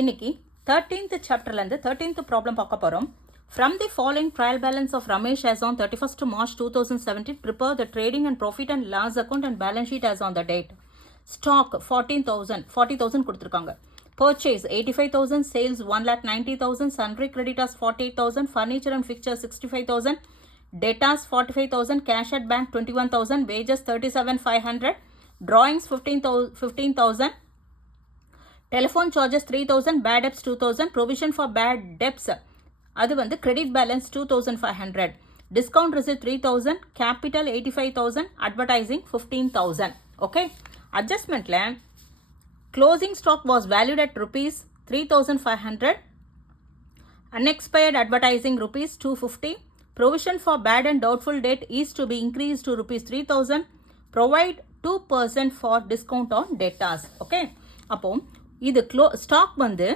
இன்னைக்கு 13th சாப்டர்லேருந்து 13th problem பார்க்க போகிறோம். From the following trial balance of Ramesh as on 31st March 2017, prepare the trading and profit and loss account and balance sheet as on the date. Stock 40,000 கொடுத்துருக்காங்க. Purchase 85,000, sales 1,90,000, sundry creditors 48,000, furniture and fixtures 65,000, debtors 45,000, cash at bank 21,000, wages 37,500, drawings 15,000, telephone charges 3,000, bad debts 2,000, provision for bad debts அது வந்து credit balance 2,500, discount receipt 3,000, capital 85,000, advertising 15,000. Okay, adjustmentல closing stock was valued at rupees 3,500, unexpired advertising rupees 250, provision for bad and doubtful debt is to be increased to rupees 3,000, provide 2% for discount on debtors. Okay, அப்போ இது stock வந்து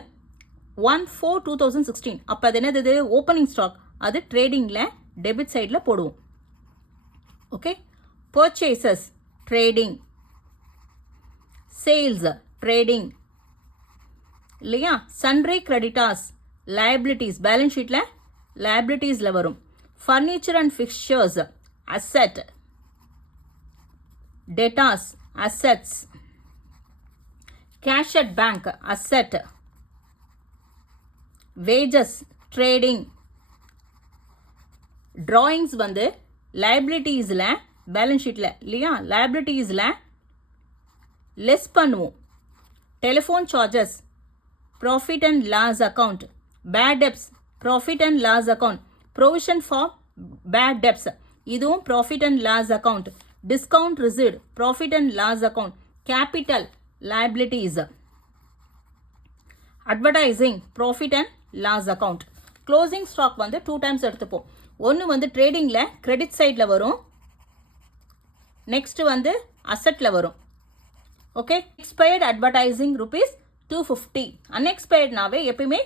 1/4/2016. அப்போ அது என்னது opening stock, அது ட்ரேடிங்கில் debit சைடில் போடுவோம். Okay, purchases trading, sales trading இல்லையா, சன்ட்ரி கிரெடிட்டார்ஸ் லயபிலிட்டிஸ் பேலன்ஸ் ஷீட்டில் லயபிலிட்டிஸில் வரும், furniture and fixtures asset, debtors assets, cash at bank asset, wages trading, drawings வந்து liabilitiesல balance sheetல இல்லையா, liabilitiesல less பண்ணுவோம், telephone charges profit and loss account, bad debts profit and loss account, provision for bad debts இதுவும் profit and loss account, discount received profit and loss account, capital liabilities, advertising profit and loss account. closing stock வந்து 2 times எடுத்துப்போம். ஒன்று வந்து ட்ரேடிங்கில் credit சைடில் வரும், next வந்து அசெட்டில் வரும். Okay, expired advertising rupees 250. அன்எக்ஸ்பயர்ட்னாவே எப்பயுமே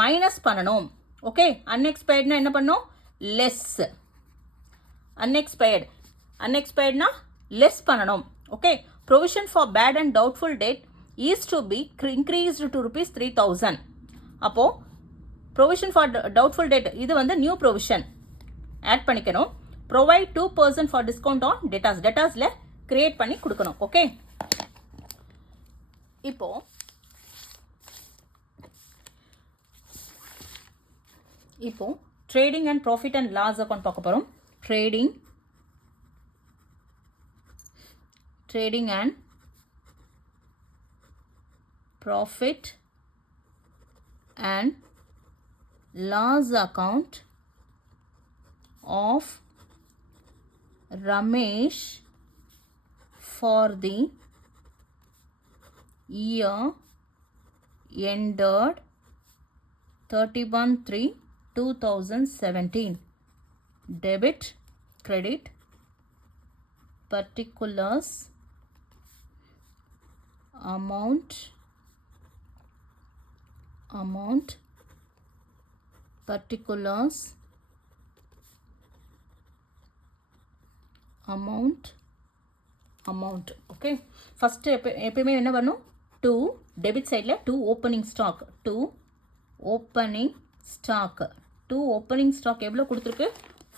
மைனஸ் பண்ணணும். ஓகே, அன்எக்ஸ்பயர்ட்னா என்ன பண்ணணும், லெஸ். அன்எக்ஸ்பயர்ட்னா லெஸ் பண்ணணும். Okay, provision for bad and doubtful debt is to be increased to rupees 3,000. அப்போ provision for doubtful debt இது வந்து நியூ provision ஆட் பண்ணிக்கணும். provide 2% for discount on debtors, debtorsல கிரியேட் பண்ணி கொடுக்கணும். ஓகே, இப்போ trading and profit and loss account பார்க்க போறோம். trading and profit and loss account of Ramesh for the year ended 31/3/2017. Debit, credit, particulars, amount, particulars, amount. Okay, first எப்பயுமே என்ன வரணும், 2 debit சைடில் 2 ஓப்பனிங் ஸ்டாக், 2 ஓப்பனிங் ஸ்டாக் எவ்வளோ கொடுத்துருக்கு,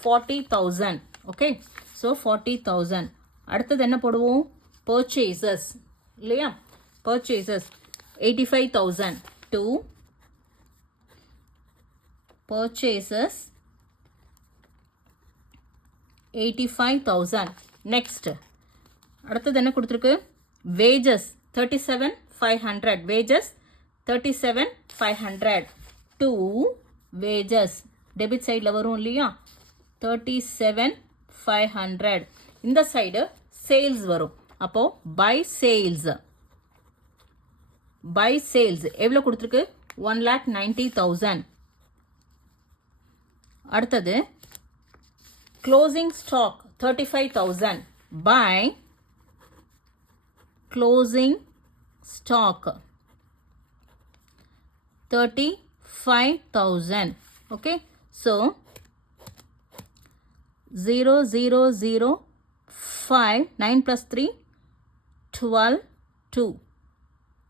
40,000. Okay, so 40,000. அடுத்தது என்ன போடுவோம், பர்ச்சேசஸ் இல்லையா, purchases 85,000, 2 purchases 85,000. next அடுத்தது என்ன கொடுத்துருக்கு, wages 37,500, wages 37,500, 2 wages டெபிட் சைடில் வரும் இல்லையா, 37,500. இந்த சைடு சேல்ஸ் வரும். அப்போ பை சேல்ஸ் எவ்வளோ கொடுத்துருக்கு, 1,90,000. அடுத்தது closing stock 35,000, by closing stock 35,000. Okay, so 0,005, 9 plus 3 12, 2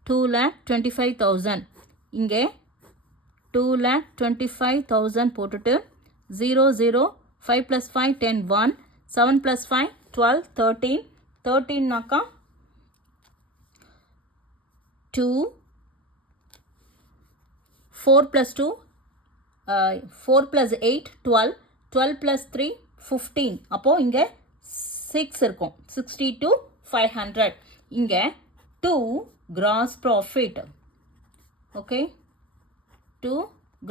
2,25,000 இங்கே 2,25,000 போட்டுட்டு 0 0 5 plus 5 10 1 7 plus 5 12 13 13 நாக்கா 2 4 plus 2 4 plus 8 12 12 plus 3 15 அப்போ இங்க 6 இருக்கும் 62,500 இங்க 2 gross profit okay 2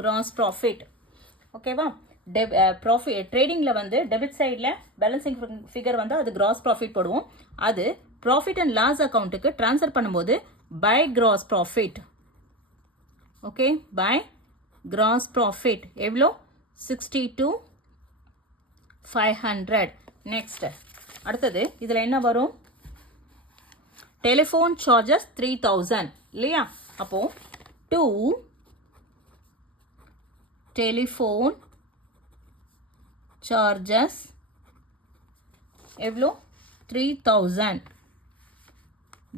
gross profit ஓகேவா ப்ராஃபிட் ட்ரேடிங்கில் வந்து டெபிட் சைடில் பேலன்சிங் ஃபிகர் வந்து அது கிராஸ் ப்ராஃபிட் போடுவோம். அது ப்ராஃபிட் அண்ட் லாஸ் அக்கௌண்ட்டுக்கு ட்ரான்ஸ்ஃபர் பண்ணும்போது by gross profit okay by gross profit எவ்வளோ 62,500. நெக்ஸ்ட் அடுத்தது இதில் என்ன வரும் டெலிஃபோன் சார்ஜஸ் 3,000 இல்லையா அப்போ 2 டெலிஃபோன் சார்ஜஸ் எவ்வளோ 3,000.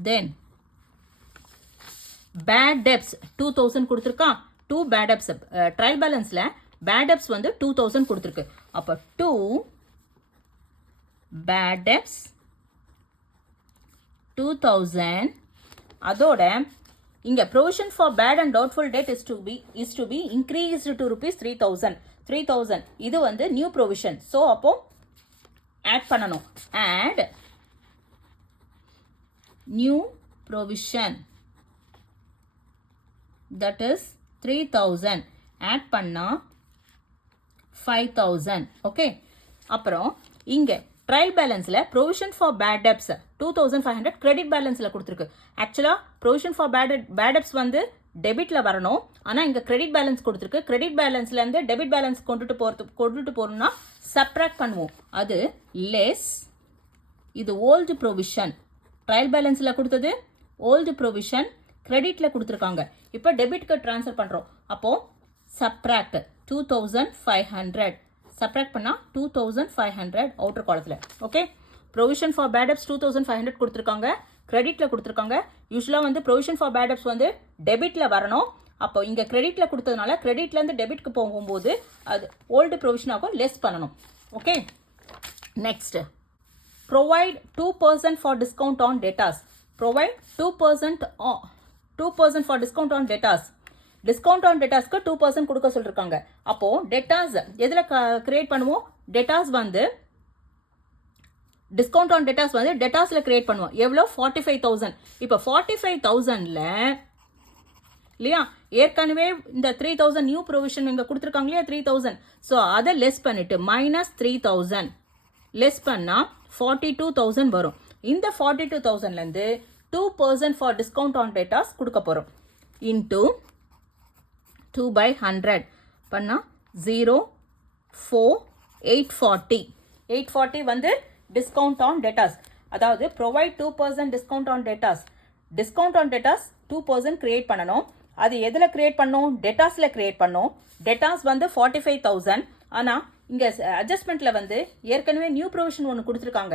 தென் பேட் டெப்ஸ் 2,000 கொடுத்துருக்கா 2 பேட் டெப்ஸ் ட்ரையல் பேலன்ஸில் பேட் டெப்ஸ் வந்து 2,000 கொடுத்துருக்கு. அப்போ 2 பேட் டெப்ஸ் 2,000 அதோட இங்க provision for bad and doubtful debt is to be increased to rupees 3,000 இது வந்து new provision. so அப்போ add பண்ணணும் add new provision that is 3,000 add பண்ணா 5,000 okay அப்புறம் இங்க ட்ரையல் பேலன்ஸில் provision for bad debts 2,500 credit பேலன்ஸில் கொடுத்துருக்கு. ஆக்சுவலாக ப்ரொவிஷன் ஃபார் பேட் டெப்ஸ் வந்து டெபிட்டில் வரணும். ஆனால் இங்கே கிரெடிட் பேலன்ஸ் கொடுத்துருக்கு. கிரெடிட் பேலன்ஸ்லேருந்து டெபிட் பேலன்ஸ் கொண்டுட்டு போகணும்னா சப்ராக்ட் பண்ணுவோம். அது லெஸ் இது ஓல்டு ப்ரொவிஷன் ட்ரையல் பேலன்ஸில் கொடுத்தது ஓல்டு ப்ரொவிஷன் கிரெடிட்டில் கொடுத்துருக்காங்க. இப்போ டெபிட்க்கு ட்ரான்ஸ்ஃபர் பண்ணுறோம். அப்போது சப்ராக்ட் 2,500 சப்ராக்ட் பண்ணால் 2,500 அவுட்டர் காலத்தில் okay. Provision for bad debts 2,500 கொடுத்துருக்காங்க கிரெடிட்டில் கொடுத்துருக்காங்க. யூஸ்வலாக வந்து ப்ரொவிஷன் ஃபார் பேட் டெப்ஸ் வந்து டெபிட்டில் வரணும். அப்போ இங்கே கிரெடிட்டில் கொடுத்ததுனால கிரெடிட்லேருந்து டெபிட்க்கு போகும்போது அது ஓல்டு ப்ரொவிஷனாகும் லெஸ் பண்ணணும் okay. Next provide 2% for discount on debtors provide 2% for discount on debtors discount on டேட்டாஸ்க்கு 2% கொடுக்க சொல்லிருக்காங்க. அப்போ டேட்டாஸ் எதில் கிரியேட் பண்ணுவோம் டேட்டாஸ் வந்து டிஸ்கவுண்ட் ஆன் டேட்டாஸ் வந்து டேட்டாஸில் கிரியேட் பண்ணுவோம். எவ்வளோ 45,000. இப்போ 45,000ல் இல்லையா ஏற்கனவே இந்த 3,000 நியூ ப்ரொவிஷன் இங்கே கொடுத்துருக்காங்க இல்லையா 3,000. ஸோ அதை லெஸ் பண்ணிட்டு மைனஸ் 3,000 லெஸ் பண்ணால் 42,000 வரும். இந்த 42,000லேருந்து 2% ஃபார் டிஸ்கவுண்ட் ஆன் டேட்டாஸ் கொடுக்க போகிறோம். இன்டூ 2/100 பண்ணா 0 4 840 840 வந்து டிஸ்கவுண்ட் ஆன் டேட்டாஸ். அதாவது provide 2% discount on debtors. Discount on datas 2% create பண்ணணும். அது எதில் கிரியேட் பண்ணோம் டேட்டாஸில் கிரியேட் பண்ணோம். டேட்டாஸ் வந்து 45,000. ஆனால் இங்கே அட்ஜஸ்ட்மெண்ட்டில் வந்து ஏற்கனவே நியூ ப்ரொவிஷன் ஒன்று கொடுத்துருக்காங்க.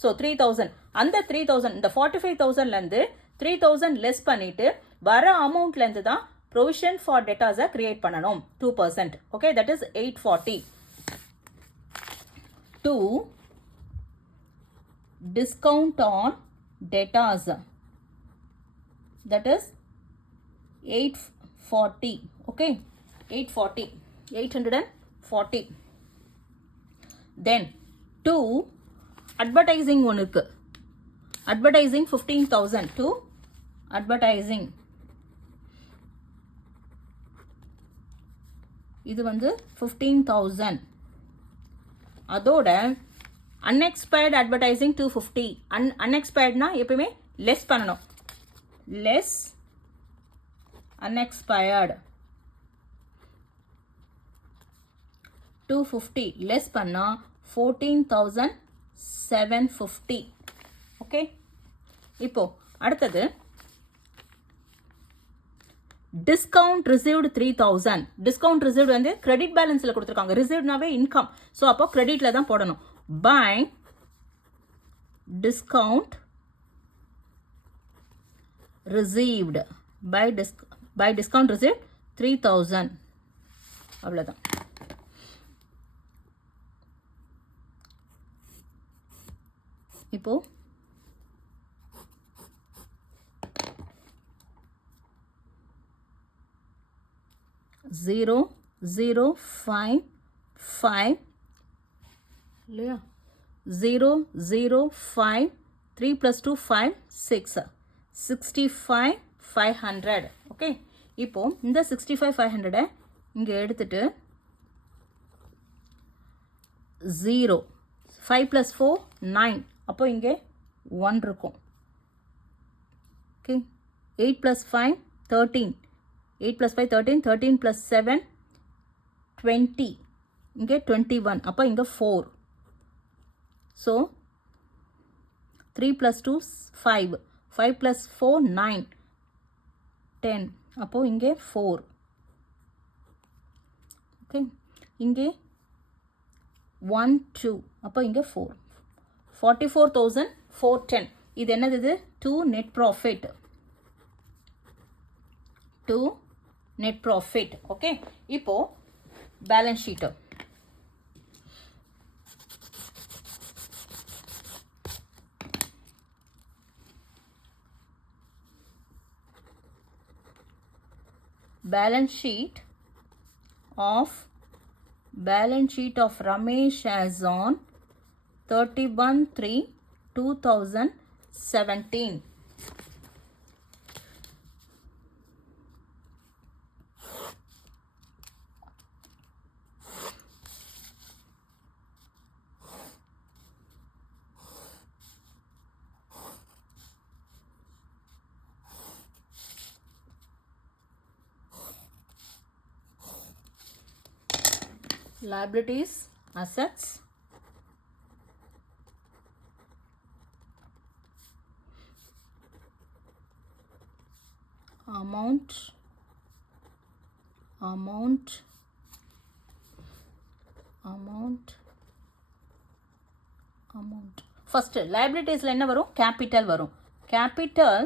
ஸோ 3,000 அந்த 3,000 இந்த 45,000லேருந்து 3,000 லெஸ் பண்ணிட்டு வர அமௌண்ட்லேருந்து தான் ப்ரொவிஷன் ஃபார் டேட்டாஸை கிரியேட் பண்ணணும் 2%. Okay that is 840. 2 discount on datas that is 840. Okay 840 then 2 advertising ஒன்று இருக்கு. அட்வர்டைசிங் 15,000 to அட்வர்டைசிங் இது வந்து 15,000. அதோட அன்எக்ஸ்பயர்ட் அட்வர்டைசிங் 250. அன்எக்ஸ்பயர்ட்னா எப்பவுமே லெஸ் பண்ணணும். லெஸ் அன்எக்ஸ்பயர்ட் 250 லெஸ் பண்ணா 14,750. ஓகே இப்போ அடுத்தது டிஸ்கவுண்ட் ரிசீவ்டு 3,000. டிஸ்கவுண்ட் ரிசீவ்டு வந்து கிரெடிட் பேலன்ஸில் கொடுத்துருக்காங்க. ரிசீவ்ட்னாவே இன்கம். ஸோ அப்போ கிரெடிட்டில் தான் போடணும். By discount received by by discount receipt 3000. அவ்வளவுதான். இப்போ 0,055 இல்லையா 0,053 plus 2 5 6 65,500. ஓகே, இப்போ இந்த 65,500 இங்கே எடுத்துட்டு 0 5 plus 4 9, அப்போ இங்கே 1 இருக்கும். ஓகே, 8 plus 5 13, 8 plus 5 13, 13 plus 7 20, இங்கே 21, அப்போ இங்கே 4. ஸோ 3 plus 2 5, 5 plus 4 9, 10, அப்போ இங்கே 4. ஓகே, இங்கே 1 2, அப்போ இங்கே 4. 44,410. இது என்னது? இது 2 net profit. 2 net profit. Okay, இப்போ balance sheet. Balance sheet of Ramesh as on 31/3/2017. Liabilities, assets, amount, first liabilitiesல என்ன வரும்? கேபிட்டல் வரும். கேபிட்டல்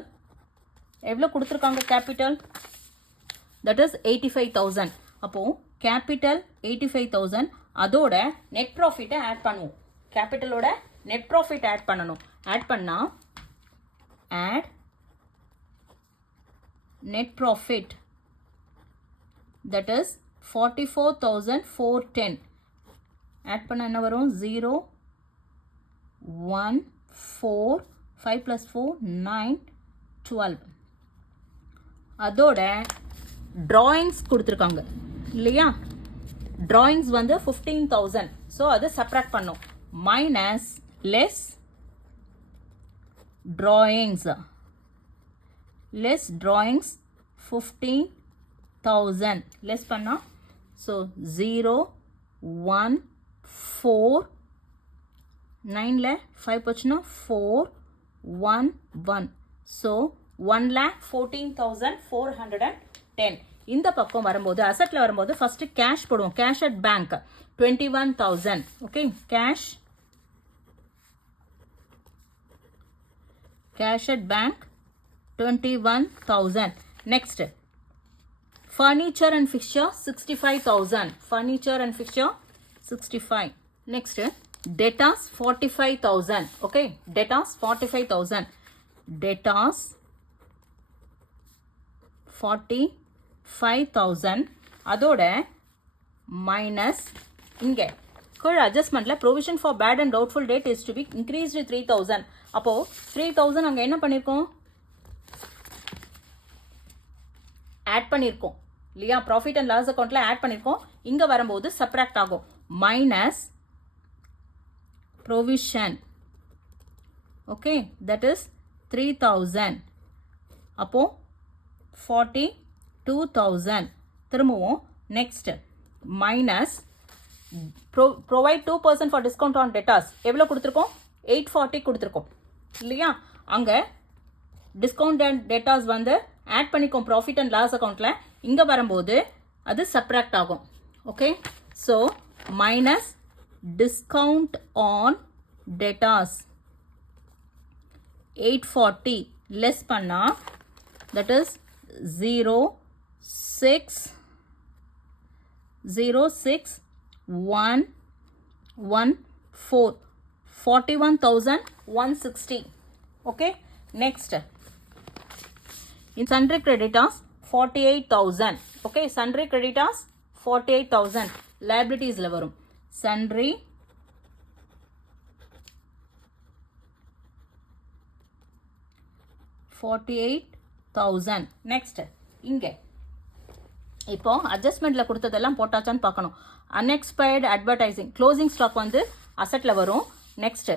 எவ்வளோ கொடுத்துருக்காங்க? Capital that is 85,000. அப்போ கேபிட்டல் 85,000, அதோட நெட் ப்ராஃபிட்டை ஆட் பண்ணுவோம். கேபிட்டலோட நெட் ப்ராஃபிட் ஆட் பண்ணணும். ஆட் பண்ணால் add net profit that is 44,410. Add பண்ண என்ன வரும்? 0 1 4 5 plus 4 9 12. அதோட ட்ராயிங்ஸ் கொடுத்துருக்காங்க இல்லையா? ட்ராயிங்ஸ் வந்து 15,000. ஸோ அது சப்ராக்ட் பண்ணும். மைனஸ் லெஸ் ட்ராயிங்ஸ் 15,000 லெஸ் பண்ணால் ஸோ 0 1 4 9ல 5 போச்சுன்னா 4 1 1. ஸோ 1,14,410. இந்த பக்கம் வரும்போது அசெட்ல வரும்போது ஃபர்ஸ்ட் கேஷ் போடுவோம். Cash at bank 21,000. Okay, cash at bank 21,000. Next furniture and fixture 65,000. Furniture and fixture 65. Next debtors 45,000. Okay, debtors 45,000. Debtors 45,000. அதோட மைனஸ் இங்கே அட்ஜஸ்ட்மெண்ட்ல provision for bad and doubtful debt is to be increase 3,000. அப்போ 3,000 அங்கே என்ன பண்ணியிருக்கோம்? Add பண்ணியிருக்கோம் இல்லையா? Profit and loss அக்கௌண்ட்ல ஆட் பண்ணியிருக்கோம். இங்கே வரும்போது சப்ராக்ட் ஆகும். Minus provision. Okay, that is 3,000. அப்போ 42,000. திரும்பவும் next minus provide 2% for discount on debtors. எவ்வளோ கொடுத்துருக்கோம்? 840 கொடுத்துருக்கோம் இல்லையா? அங்கே டிஸ்கவுண்ட் அண்ட் டெட்டாஸ் வந்து ஆட் பண்ணிக்கோம் ப்ராஃபிட் அண்ட் லாஸ் அக்கௌண்ட்டில். இங்கே வரும்போது அது சப்ராக்ட் ஆகும். Okay, so minus discount on debtors 840 less பண்ணால் that is 0 606,114 41,160. Okay, next in sundry creditors 48,000. Okay, sundry creditors 48,000 liabilities la varum. Sundry $48,000. next இங்க இப்போ அட்ஜஸ்ட்மெண்ட்ல கொடுத்ததெல்லாம் போட்டாச்சான்னு பார்க்கணும். அன்எக்ஸ்பயர்டு அட்வர்டைசிங் க்ளோசிங் ஸ்டாக் வந்து அசெட்ல வரும். நெக்ஸ்ட்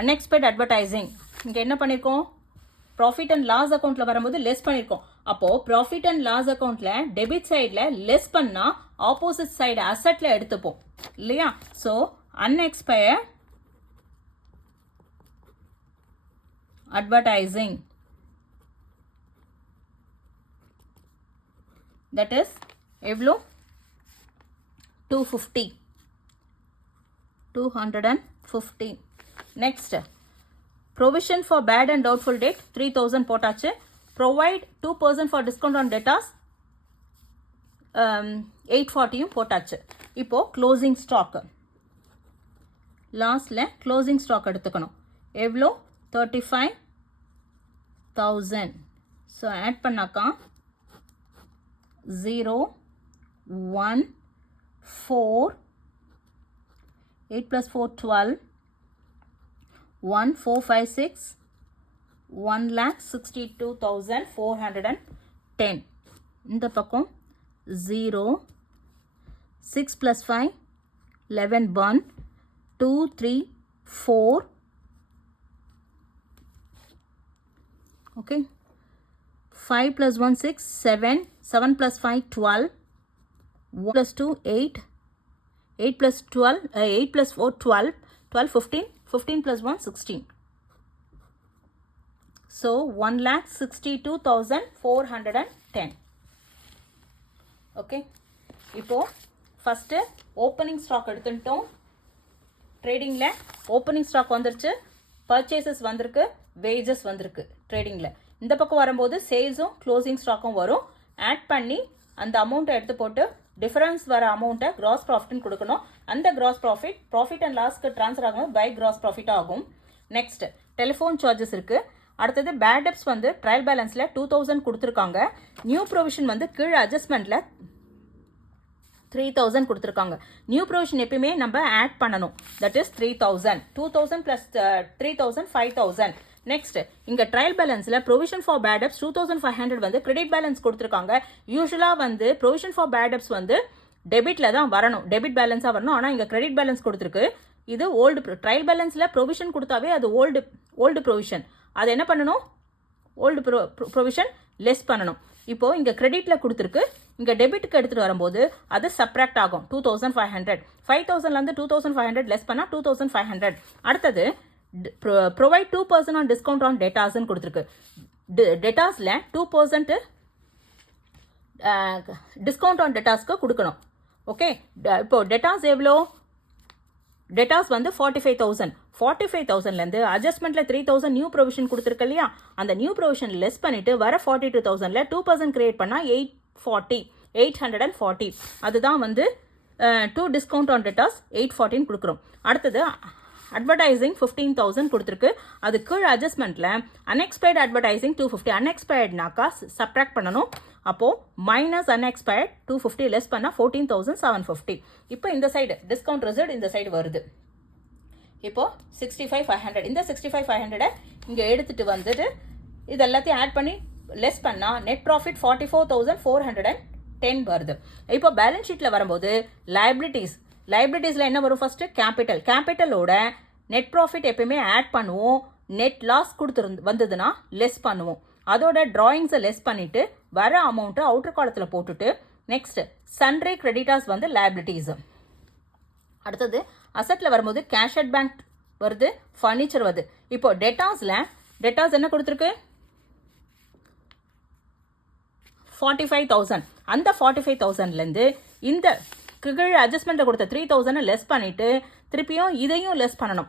அன்எக்ஸ்பயர்டு அட்வர்டைசிங் இங்க என்ன பண்ணிருக்கோம், ப்ராஃபிட் அண்ட் லாஸ் அக்கௌண்ட்ல வரும்போது லெஸ் பண்ணிருக்கோம். அப்போ ப்ராஃபிட் அண்ட் லாஸ் அக்கௌண்ட்ல டெபிட் சைட்ல லெஸ் பண்ணா ஆப்போசிட் சைடு அசெட்ல எடுத்துப்போம் இல்லையா. So unexpired advertising that is எவ்வளோ 250. next provision for bad and doubtful debt 3,000 போட்டாச்சு. provide 2% for discount on debtors 840 போட்டாச்சு. இப்போ closing stock லாஸ்ட்ல closing stock எடுத்துக்கணும். எவ்வளோ 35,000. ஸோ ஆட் பண்ணாக்கா 0 1 4 8 plus 4 12 1 4 5 6 1,62,410. இந்த பக்கம் 0 6 plus 5 11 1 2 3 4. okay, 5 plus 1 6 7 7 plus 5 12 1 plus 2 8 8 plus 12 8 plus 4 12 12 15 15 plus 1 16. so 1,62,410. okay, இப்போ ஃபர்ஸ்ட் ஓப்பனிங் ஸ்டாக் எடுத்துட்டோம். ட்ரேடிங்ல ஓப்பனிங் ஸ்டாக் வந்துருச்சு, பர்ச்சேசஸ் வந்திருக்கு, வேஜஸ் வந்திருக்கு ட்ரேடிங்ல. இந்த பக்கம் வரும்போது சேல்ஸும் க்ளோசிங் ஸ்டாக்கும் வரும். ஆட் பண்ணி அந்த அமௌண்ட்டை எடுத்து போட்டு டிஃபரன்ஸ் வர அமௌண்ட்டை கிராஸ் ப்ராஃபிட்னு கொடுக்கணும். அந்த கிராஸ் ப்ராஃபிட் அண்ட் லாஸ்க்கு ட்ரான்ஸ்ஃபர் ஆகும், பை கிராஸ் ப்ராஃபிட் ஆகும். நெக்ஸ்ட் டெலிஃபோன் சார்ஜஸ் இருக்கு. அடுத்தது பேட் டெப்ஸ் வந்து ட்ரையல் பேலன்ஸில் 2,000 கொடுத்துருக்காங்க. நியூ ப்ரொவிஷன் வந்து கீழே அட்ஜஸ்ட்மெண்ட்டில் 3,000 கொடுத்துருக்காங்க. நியூ ப்ரொவிஷன் எப்பயுமே நம்ம ஆட் பண்ணணும். That is 3,000 2,000 plus 3,000 5,000. நெக்ஸ்ட் இங்க ட்ரையல் பேலன்ஸ்ல ப்ரொவிஷன் ஃபார் பேட் டெப்ஸ் 2,500 வந்து கிரெடிட் பேலன்ஸ் கொடுத்துருக்காங்க. யூஸ்வலா வந்து ப்ரொவிஷன் ஃபார் பேட் டெப்ஸ் வந்து டெபிட்ல தான் வரணும், டெபிட் பேலன்ஸா வரணும். ஆனா இங்க கிரெடிட் பேலன்ஸ் கொடுத்துருக்கு. இது ஓல்டு ட்ரையல் பேலன்ஸ்ல ப்ரொவிஷன் கொடுத்தாவே அது ஓல்டு ப்ரொவிஷன். அது என்ன பண்ணணும், ஓல்டு ப்ரொவிஷன் லெஸ் பண்ணணும். இப்போ இங்க கிரெடிட்ல கொடுத்துருக்கு, இங்க டெபிட்டுக்கு எடுத்துட்டு வரும்போது அது சப்ராக்ட் ஆகும். 2,500 5,000ல இருந்து 2,500 லெஸ் பண்ணா 2,500. அடுத்தது provide 2% on discount on debtors ன்னு கொடுத்துருக்கு. டெட்டாஸ்ல 2% டிஸ்கவுண்ட் ஆன் டெட்டாஸ்க்கு கொடுக்கணும். ஓகே, இப்போ டெட்டாஸ் எவ்வளோ, டெட்டாஸ் வந்து 45,000. 45,000லேருந்து அட்ஜஸ்ட்மெண்ட்ல 3,000 நியூ ப்ரொவிஷன் கொடுத்துருக்கு இல்லையா, அந்த நியூ ப்ரொவிஷன் லெஸ் பண்ணிட்டு வர 42,000ல 2% கிரியேட் பண்ணா 840. அதுதான் வந்து 2 டிஸ்கவுண்ட் ஆன் டெட்டாஸ் 840 கொடுக்குறோம். அடுத்தது அட்வர்டைசிங் 15,000 கொடுத்துருக்கு. அது கீழ் அட்ஜஸ்ட்மெண்ட்ல அன்எக்ஸ்பயர்ட் அட்வர்டைசிங் 250. அன்எக்ஸ்பயர்ட்னாக்கா சப்ராக்ட் பண்ணணும். அப்போ மைனஸ் அன்எக்ஸ்பயர்ட் 250 லெஸ் பண்ணா 14,750. இப்போ இந்த சைடு டிஸ்கவுண்ட் ரிசல்ட் இந்த சைடு வருது. இப்போ 65,500. இந்த 65,500 இங்க எடுத்துட்டு வந்துட்டு இது எல்லாத்தையும் ஆட் பண்ணி லெஸ் பண்ணா நெட் ப்ராஃபிட் 44,410 வருது. இப்போ பேலன்ஸ் ஷீட்ல வரும்போது லைபிலிட்டிஸ்ல என்ன வரும், ஃபர்ஸ்ட் கேபிட்டலோட நெட் ப்ராஃபிட் எப்பயுமே ஆட் பண்ணுவோம். நெட் லாஸ் வந்ததுன்னா லெஸ் பண்ணுவோம். அதோட டிராயிங்ஸை லெஸ் பண்ணிட்டு வர அமௌண்ட்டை அவுட்டர் காலத்தில் போட்டுட்டு நெக்ஸ்ட் சன்ட்ரி கிரெடிட்டாஸ் வந்து லைபிலிட்டிஸ். அடுத்தது அசெட்ல வரும்போது கேஷ் அட் பேங்க் வருது, ஃபர்னிச்சர் வருது. இப்போ டெட்டாஸ் என்ன கொடுத்துருக்கு 45,000. அந்த 45,000லேருந்து இந்த கீழே அட்ஜஸ்ட்மெண்ட்டை கொடுத்த 3,000 லெஸ் பண்ணிட்டு திருப்பியும் இதையும் லெஸ் பண்ணணும்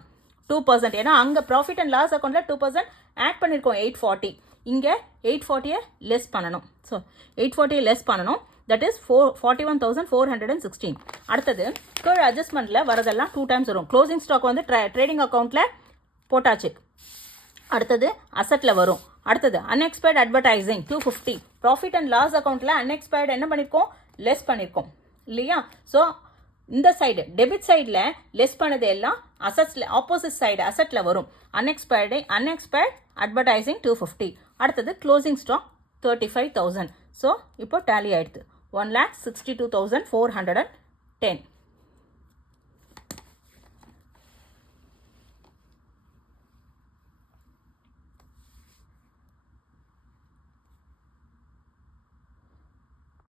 2%. ஏன்னா அங்கே ப்ராஃபிட் அண்ட் லாஸ் அக்கௌண்ட்ல 2% ஆட் பண்ணியிருக்கோம் 840. இங்கே 840 லெஸ் பண்ணணும். ஸோ 840 லெஸ் பண்ணணும். That is 41,416. அடுத்தது கீழே அட்ஜஸ்ட்மெண்ட்டில் வரதெல்லாம் 2 டைம்ஸ் வரும். க்ளோசிங் ஸ்டாக் வந்து ட்ரேடிங் அக்கௌண்ட்டில் போட்டாச்சு. அடுத்தது அசட்டில் வரும். அடுத்தது unexpired advertising 250. Profit and loss அக்கௌண்ட்டில் அன்எக்ஸ்பயர்ட் என்ன பண்ணியிருக்கோம், லெஸ் பண்ணியிருக்கோம் இல்லையா. ஸோ இந்த சைடு டெபிட் சைடில் லெஸ் பண்ணது எல்லாம் அசட்ஸில் ஆப்போசிட் சைடு அசட்டில் வரும். Unexpired advertising 250. அடுத்தது க்ளோசிங் ஸ்டாக் 35,000. ஸோ இப்போ டேலி ஆயிடுது 1,62,410.